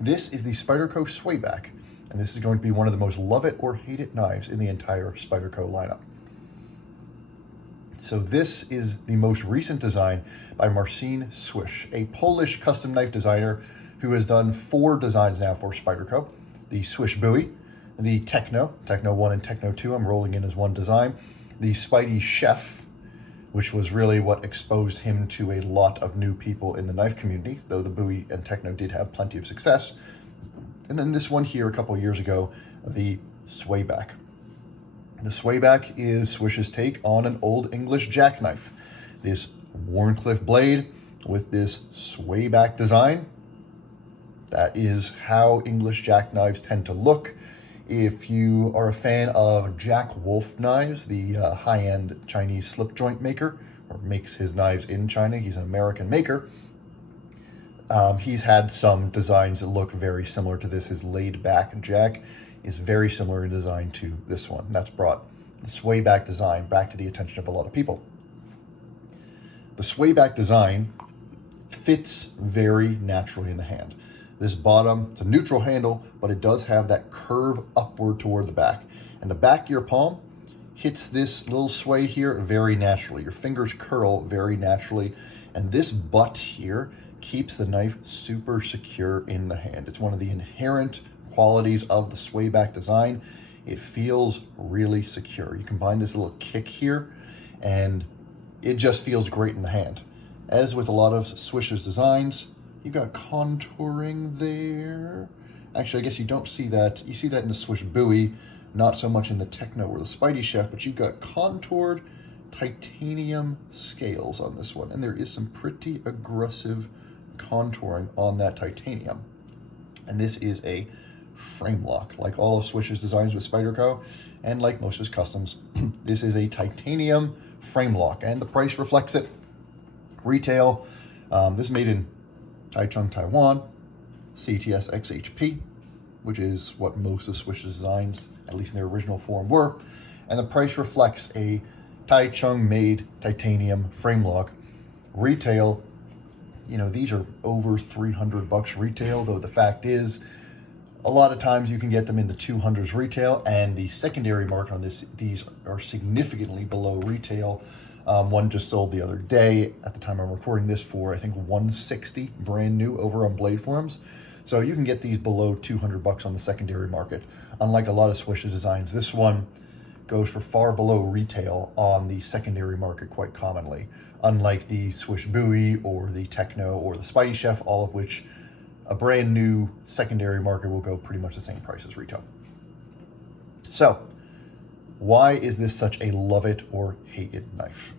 This is the Spyderco Swayback, and this is going to be one of the most love it or hate it knives in the entire Spyderco lineup. So this is the most recent design by Marcin Swish, a Polish custom knife designer who has done 4 designs now for Spyderco. The Swish Buoy, the Techno 1 and Techno 2, I'm rolling in as one design. The Spidey Chef, which was really what exposed him to a lot of new people in the knife community, though the Buoy and Techno did have plenty of success. And then this one here a couple years ago, the Swayback. The Swayback is Swish's take on an old English jackknife. This Wharncliffe blade with this Swayback design. That is how English jackknives tend to look. If you are a fan of Jack Wolf knives, the high-end Chinese slip joint maker, or makes his knives in China, he's an American maker, he's had some designs that look very similar to this. His laid-back jack is very similar in design to this one. That's brought the Swayback design back to the attention of a lot of people. The Swayback design fits very naturally in the hand. This bottom, it's a neutral handle, but it does have that curve upward toward the back. And the back of your palm hits this little sway here very naturally. Your fingers curl very naturally. And this butt here keeps the knife super secure in the hand. It's one of the inherent qualities of the Swayback design. It feels really secure. You combine this little kick here and it just feels great in the hand. As with a lot of Swish's designs, you've got contouring there. Actually, I guess you don't see that. You see that in the Swish Buoy, not so much in the Techno or the Spidey Chef, but you've got contoured titanium scales on this one. And there is some pretty aggressive contouring on that titanium. And this is a frame lock, like all of Swish's designs with Spyderco, and like most of his customs, this is a titanium frame lock, and the price reflects it. Retail, this is made in Taichung, Taiwan, CTS XHP, which is what most of Swish's designs, at least in their original form, were, and the price reflects a Taichung-made titanium frame lock. Retail, you know, these are over $300 retail, though the fact is, a lot of times you can get them in the 200s retail, and the secondary market on these are significantly below retail. One just sold the other day at the time I'm recording this for, I think, $160 brand new over on Blade Forums. So you can get these below $200 on the secondary market. Unlike a lot of Swish's designs, this one goes for far below retail on the secondary market quite commonly. Unlike the Swish Buoy or the Techno or the Spidey Chef, all of which a brand new secondary market will go pretty much the same price as retail. So, why is this such a love it or hate it knife?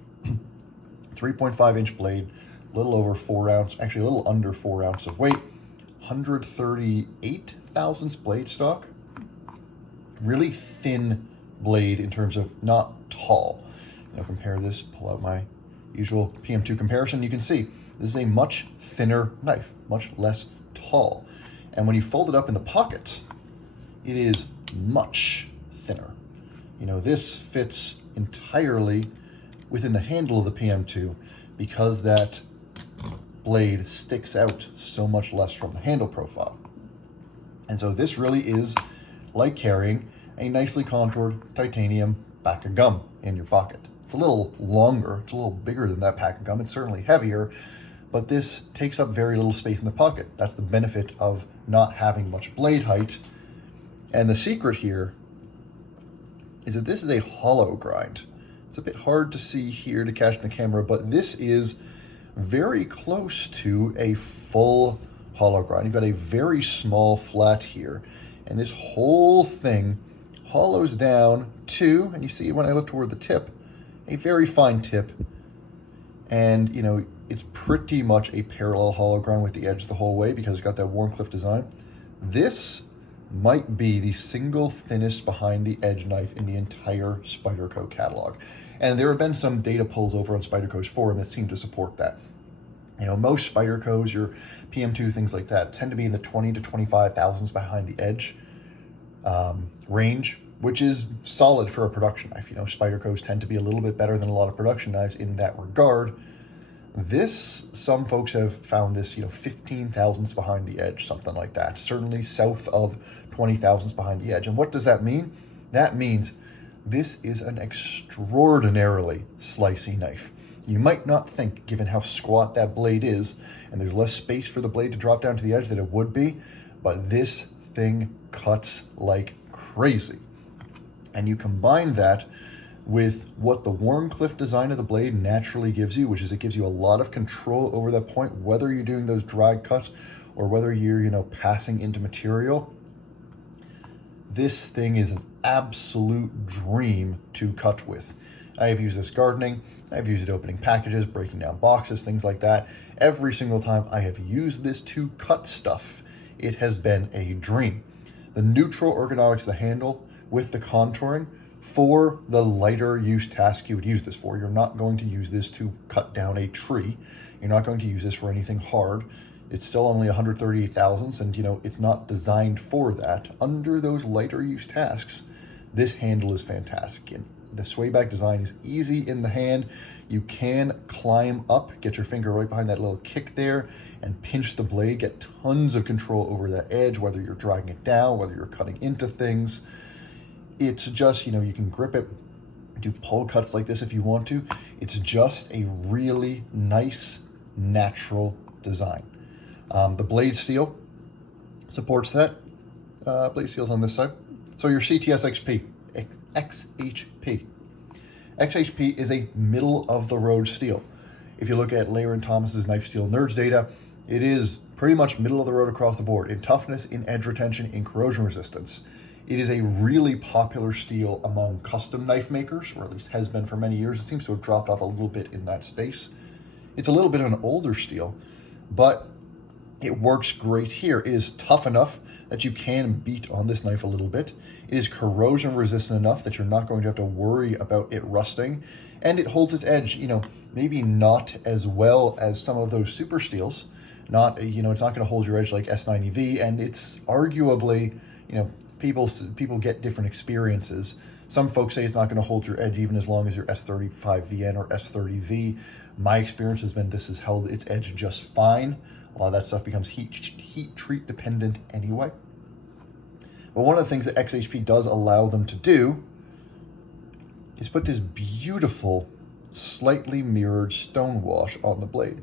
3.5 inch blade, a little over 4 ounce, actually a little under 4 ounces of weight, 138 thousandths blade stock. Really thin blade in terms of not tall. You know, compare this, pull out my usual PM2 comparison, you can see this is a much thinner knife, much less tall. And when you fold it up in the pocket, it is much thinner. You know, this fits entirely within the handle of the PM2 because that blade sticks out so much less from the handle profile. And so this really is like carrying a nicely contoured titanium pack of gum in your pocket. It's a little longer, it's a little bigger than that pack of gum, it's certainly heavier, but this takes up very little space in the pocket. That's the benefit of not having much blade height. And the secret here is that this is a hollow grind. It's a bit hard to see here to catch in the camera, but this is very close to a full hollow grind. You've got a very small flat here, and this whole thing hollows down to, and you see when I look toward the tip, a very fine tip. And, you know, it's pretty much a parallel hollow grind with the edge the whole way because it's got that Wharncliffe design. This might be the single thinnest behind the edge knife in the entire Spyderco catalog. And there have been some data pulls over on Spyderco's forum that seem to support that. You know, most Spydercos, your PM2, things like that, tend to be in the 20 to 25 thousandths behind the edge range, which is solid for a production knife. You know, Spydercos tend to be a little bit better than a lot of production knives in that regard. This, some folks have found this, 15 thousandths behind the edge, something like that. Certainly south of 20 thousandths behind the edge. And what does that mean? That means this is an extraordinarily slicey knife. You might not think, given how squat that blade is, and there's less space for the blade to drop down to the edge, that it would be, but this thing cuts like crazy. And you combine that with what the Wharncliffe design of the blade naturally gives you, which is it gives you a lot of control over that point, whether you're doing those drag cuts or whether you're, passing into material. This thing is an absolute dream to cut with. I have used this gardening, I've used it opening packages, breaking down boxes, things like that. Every single time I have used this to cut stuff, it has been a dream. The neutral ergonomics of the handle with the contouring, for the lighter use task you would use this for. You're not going to use this to cut down a tree. You're not going to use this for anything hard. It's still only 138 thousandths, and it's not designed for that. Under those lighter use tasks, this handle is fantastic. And the Swayback design is easy in the hand. You can climb up, get your finger right behind that little kick there, and pinch the blade, get tons of control over that edge, whether you're dragging it down, whether you're cutting into things. It's just, you can grip it, do pull cuts like this if you want to. It's just a really nice, natural design. The blade steel supports that. Blade steel's on this side. So your CTS XHP. XHP is a middle-of-the-road steel. If you look at Laren Thomas's Knife Steel Nerds data, it is pretty much middle of the road across the board in toughness, in edge retention, in corrosion resistance. It is a really popular steel among custom knife makers, or at least has been for many years. It seems to have dropped off a little bit in that space. It's a little bit of an older steel, but it works great here. It is tough enough that you can beat on this knife a little bit. It is corrosion resistant enough that you're not going to have to worry about it rusting. And it holds its edge, maybe not as well as some of those super steels. It's not going to hold your edge like S90V, and it's arguably, people get different experiences. Some folks say it's not going to hold your edge even as long as your S35VN or S30V. My experience has been this has held its edge just fine. A lot of that stuff becomes heat treat dependent anyway. But one of the things that XHP does allow them to do is put this beautiful, slightly mirrored stone wash on the blade,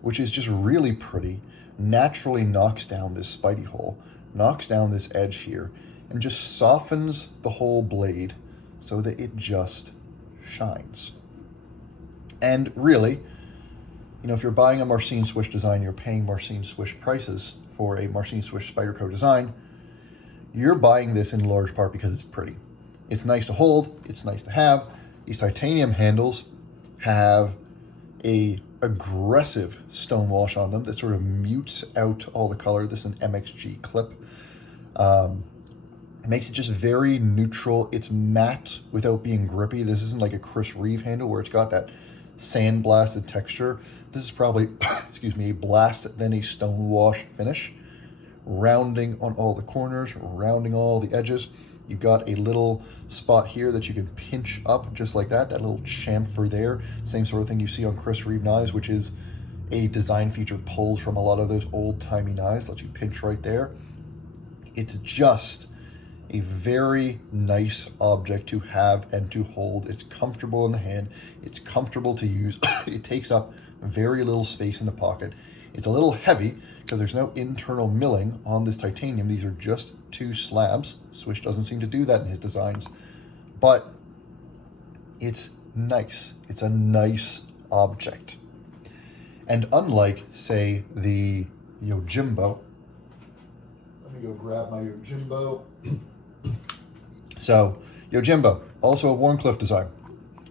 which is just really pretty, naturally knocks down this spidey hole, knocks down this edge here, and just softens the whole blade so that it just shines. And really, if you're buying a Marcin Swish design, you're paying Marcin Swish prices for a Marcin Swish Spyderco design, you're buying this in large part because it's pretty. It's nice to hold, it's nice to have. These titanium handles have a aggressive stone wash on them that sort of mutes out all the color. This is an MXG clip. It makes it just very neutral. It's matte without being grippy. This isn't like a Chris Reeve handle where it's got that sandblasted texture. This is probably, a blast then a stone wash finish. Rounding on all the corners, rounding all the edges. You've got a little spot here that you can pinch up just like that little chamfer there. Same sort of thing you see on Chris Reeve knives, which is a design feature pulled from a lot of those old-timey knives. Lets you pinch right there. It's just a very nice object to have and to hold. It's comfortable in the hand. It's comfortable to use. It takes up very little space in the pocket. It's a little heavy because there's no internal milling on this titanium. These are just two slabs. Swish doesn't seem to do that in his designs, but it's nice. It's a nice object. And unlike, say, the Yojimbo, let me go grab my Yojimbo. So, Yojimbo, also a Wharncliffe design.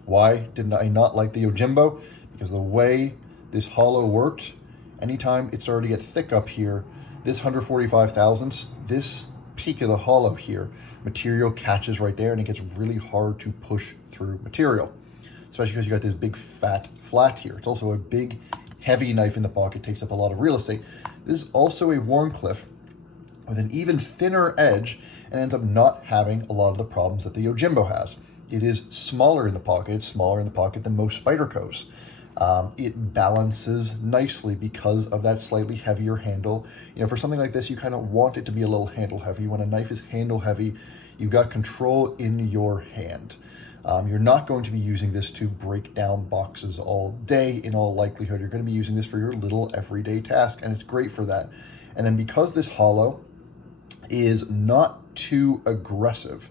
Why didn't I not like the Yojimbo? Because the way this hollow worked, anytime it started to get thick up here, this 145 thousandths, this peak of the hollow here, material catches right there and it gets really hard to push through material, especially because you got this big fat flat here. It's also a big heavy knife in the pocket, takes up a lot of real estate. This is also a Wharncliffe with an even thinner edge and ends up not having a lot of the problems that the Yojimbo has. It is smaller in the pocket. It's smaller in the pocket than most Spydercos. It balances nicely because of that slightly heavier handle. You know, for something like this, you kind of want it to be a little handle heavy. When a knife is handle heavy, you've got control in your hand. You're not going to be using this to break down boxes all day in all likelihood. You're going to be using this for your little everyday task, and it's great for that. And then because this hollow is not too aggressive,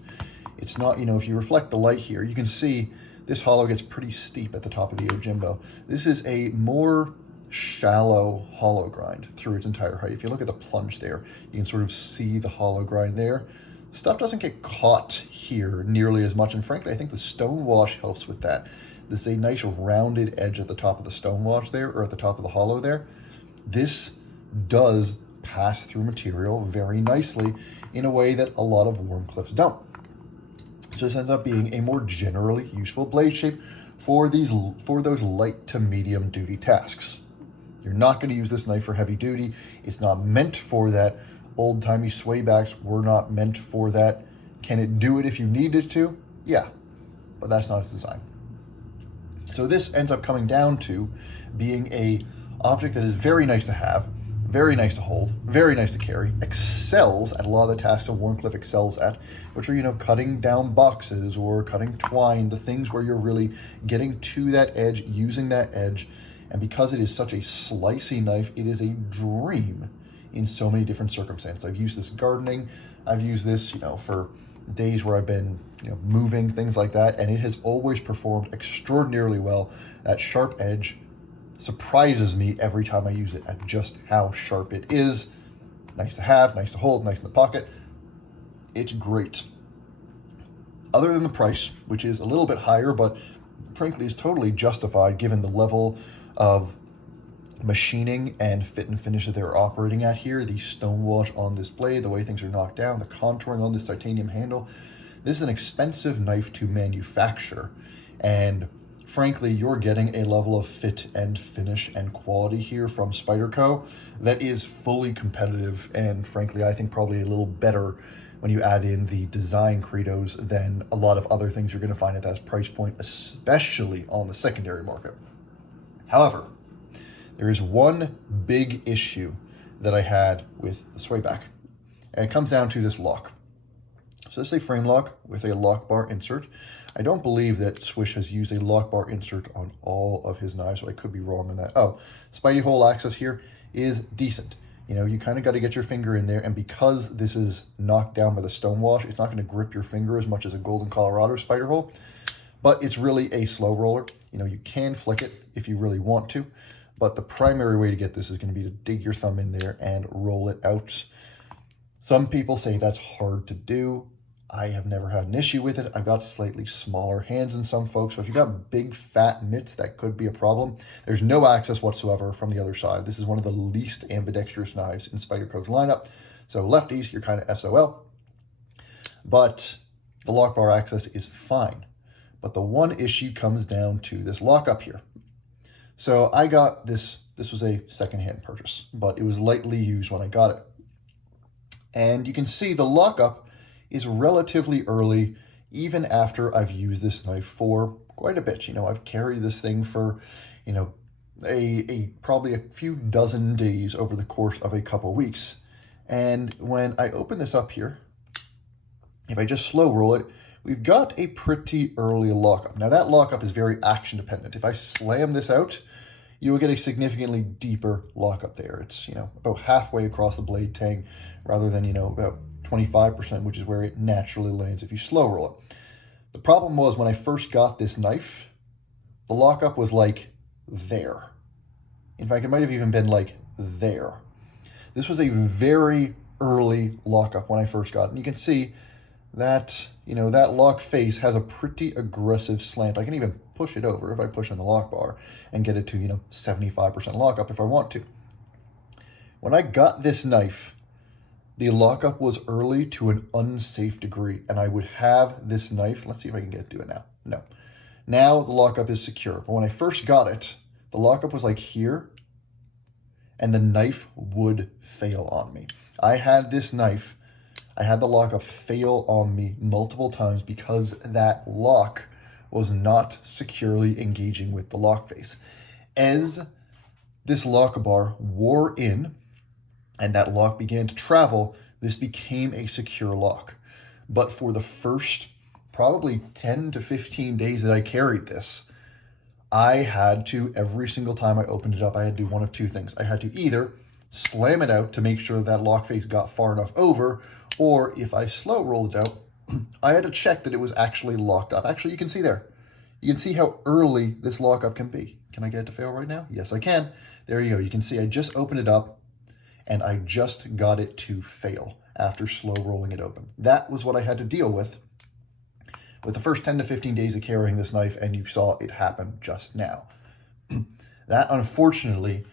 it's not, you know, if you reflect the light here, you can see this hollow gets pretty steep at the top of the Ojimbo. This is a more shallow hollow grind through its entire height. If you look at the plunge there, you can sort of see the hollow grind there. Stuff doesn't get caught here nearly as much, and frankly, I think the stone wash helps with that. This is a nice rounded edge at the top of the stone wash there, or at the top of the hollow there. This does pass through material very nicely in a way that a lot of Wharncliffes don't. So this ends up being a more generally useful blade shape for those light to medium duty tasks. You're not going to use this knife for heavy duty. It's not meant for that. Old-timey swaybacks were not meant for that. Can it do it if you needed to? Yeah, but that's not its design. So this ends up coming down to being a object that is very nice to have, very nice to hold, very nice to carry, excels at a lot of the tasks that Wharncliffe excels at, which are, you know, cutting down boxes or cutting twine, the things where you're really getting to that edge, using that edge. And because it is such a slicey knife, it is a dream in so many different circumstances. I've used this gardening, I've used this, you know, for days where I've been, you know, moving, things like that, and it has always performed extraordinarily well. That sharp edge surprises me every time I use it at just how sharp it is. Nice to have, nice to hold, nice in the pocket. It's great. Other than the price, which is a little bit higher, but frankly is totally justified given the level of machining and fit and finish that they're operating at here, the stone wash on this blade, the way things are knocked down, the contouring on this titanium handle. This is an expensive knife to manufacture, and frankly, you're getting a level of fit and finish and quality here from Spyderco that is fully competitive, and frankly, I think probably a little better when you add in the design credos than a lot of other things you're going to find at that price point, especially on the secondary market. However, there is one big issue that I had with the Swayback, and it comes down to this lock. So this is a frame lock with a lock bar insert. I don't believe that Swish has used a lock bar insert on all of his knives, so I could be wrong on that. Oh, Spidey hole access here is decent. You know, you kind of got to get your finger in there, and because this is knocked down by the stone wash, it's not going to grip your finger as much as a Golden Colorado spider hole, but it's really a slow roller. You know, you can flick it if you really want to, but the primary way to get this is going to be to dig your thumb in there and roll it out. Some people say that's hard to do. I have never had an issue with it. I've got slightly smaller hands than some folks, so if you've got big fat mitts, that could be a problem. There's no access whatsoever from the other side. This is one of the least ambidextrous knives in Spyderco's lineup. So lefties, you're kind of SOL. But the lock bar access is fine. But the one issue comes down to this lockup here. So I got this was a secondhand purchase, but it was lightly used when I got it. And you can see the lockup is relatively early, even after I've used this knife for quite a bit. You know, I've carried this thing for, you know, probably a few dozen days over the course of a couple weeks. And when I open this up here, if I just slow roll it, we've got a pretty early lockup. Now that lockup is very action dependent. If I slam this out, you will get a significantly deeper lockup there. It's, you know, about halfway across the blade tang rather than, you know, about 25%, which is where it naturally lands if you slow roll it. The problem was when I first got this knife, the lockup was like there. In fact, it might have even been like there. This was a very early lockup when I first got it. And you can see that, you know, that lock face has a pretty aggressive slant. I can even push it over if I push on the lock bar and get it to, you know, 75% lockup if I want to. When I got this knife, the lockup was early to an unsafe degree, and I would have this knife. Let's see if I can get to it now. No. Now the lockup is secure. But when I first got it, the lockup was like here, and the knife would fail on me. I had this knife, I had the lockup fail on me multiple times because that lock was not securely engaging with the lock face. As this lock bar wore in and that lock began to travel, this became a secure lock. But for the first probably 10 to 15 days that I carried this, I had to, every single time I opened it up, I had to do one of two things. I had to either slam it out to make sure that lock face got far enough over, or if I slow rolled it out, I had to check that it was actually locked up. Actually, you can see there. You can see how early this lockup can be. Can I get it to fail right now? Yes, I can. There you go. You can see I just opened it up and I just got it to fail after slow rolling it open. That was what I had to deal with the first 10 to 15 days of carrying this knife, and you saw it happen just now. That, unfortunately,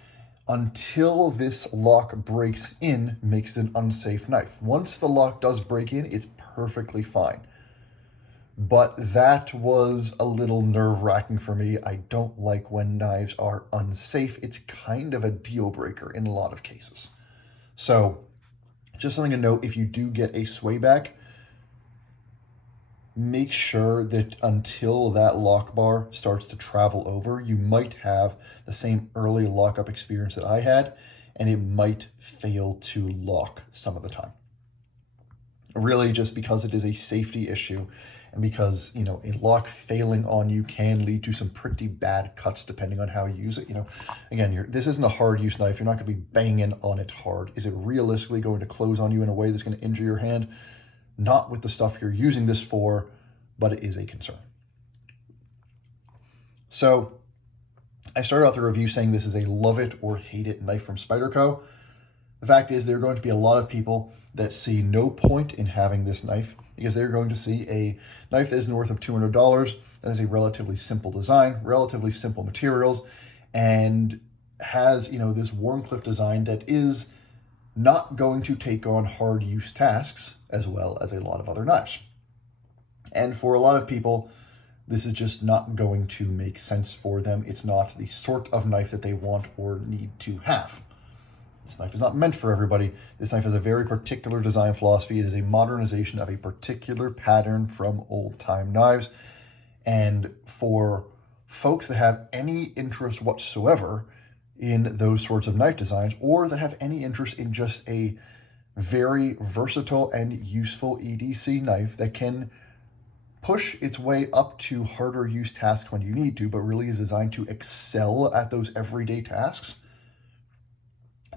until this lock breaks in, makes it an unsafe knife. Once the lock does break in, it's perfectly fine. But that was a little nerve-wracking for me. I don't like when knives are unsafe. It's kind of a deal breaker in a lot of cases. So, just something to note, if you do get a Swayback, make sure that until that lock bar starts to travel over, you might have the same early lockup experience that I had, and it might fail to lock some of the time. Really, just because it is a safety issue, and because, you know, a lock failing on you can lead to some pretty bad cuts depending on how you use it. You know, again, this isn't a hard use knife. You're not going to be banging on it hard. Is it realistically going to close on you in a way that's going to injure your hand? Not with the stuff you're using this for, but it is a concern. So I started out the review saying this is a love it or hate it knife from Spyderco. The fact is, there are going to be a lot of people that see no point in having this knife because they're going to see a knife that is north of $200, that is a relatively simple design, relatively simple materials, and has, you know, this Wharncliffe design that is not going to take on hard use tasks as well as a lot of other knives. And for a lot of people, this is just not going to make sense for them. It's not the sort of knife that they want or need to have. This knife is not meant for everybody. This knife has a very particular design philosophy. It is a modernization of a particular pattern from old-time knives. And for folks that have any interest whatsoever in those sorts of knife designs, or that have any interest in just a very versatile and useful EDC knife that can push its way up to harder use tasks when you need to, but really is designed to excel at those everyday tasks,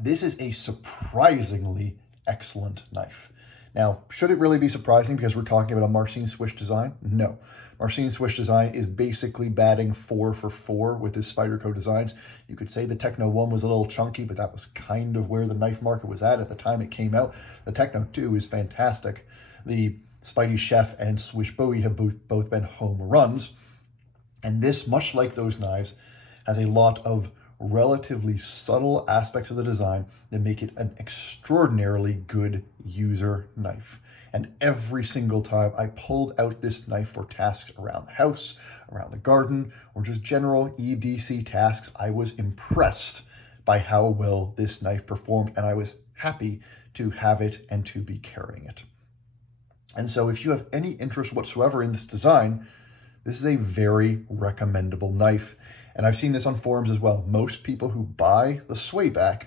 this is a surprisingly excellent knife. Now, should it really be surprising because we're talking about a Marcin Swish design? No. Marcin Swish design is basically batting 4 for 4 with his Spyderco designs. You could say the Techno 1 was a little chunky, but that was kind of where the knife market was at the time it came out. The Techno 2 is fantastic. The Spidey Chef and Swish Bowie have both been home runs. And this, much like those knives, has a lot of relatively subtle aspects of the design that make it an extraordinarily good user knife. And every single time I pulled out this knife for tasks around the house, around the garden, or just general EDC tasks, I was impressed by how well this knife performed, and I was happy to have it and to be carrying it. And so if you have any interest whatsoever in this design, this is a very recommendable knife. And I've seen this on forums as well. Most people who buy the Swayback,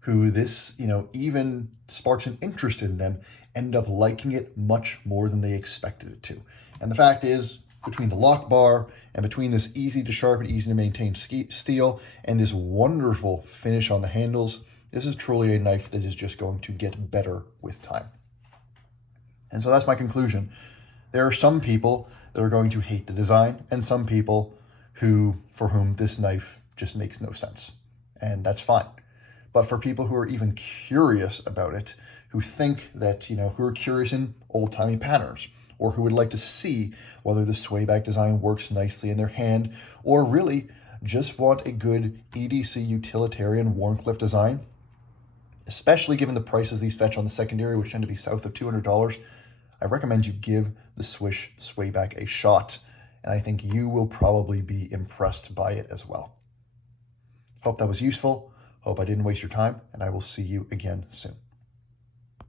who this, you know, even sparks an interest in them, end up liking it much more than they expected it to. And the fact is, between the lock bar and between this easy to sharpen, easy to maintain steel and this wonderful finish on the handles, this is truly a knife that is just going to get better with time. And so that's my conclusion. There are some people that are going to hate the design and some people for whom this knife just makes no sense. And that's fine. But for people who are even curious about it, who think that, you know, who are curious in old-timey patterns, or who would like to see whether the Swayback design works nicely in their hand, or really just want a good EDC utilitarian Wharncliffe design, especially given the prices these fetch on the secondary, which tend to be south of $200, I recommend you give the Swish Swayback a shot, and I think you will probably be impressed by it as well. Hope that was useful. Hope I didn't waste your time, and I will see you again soon.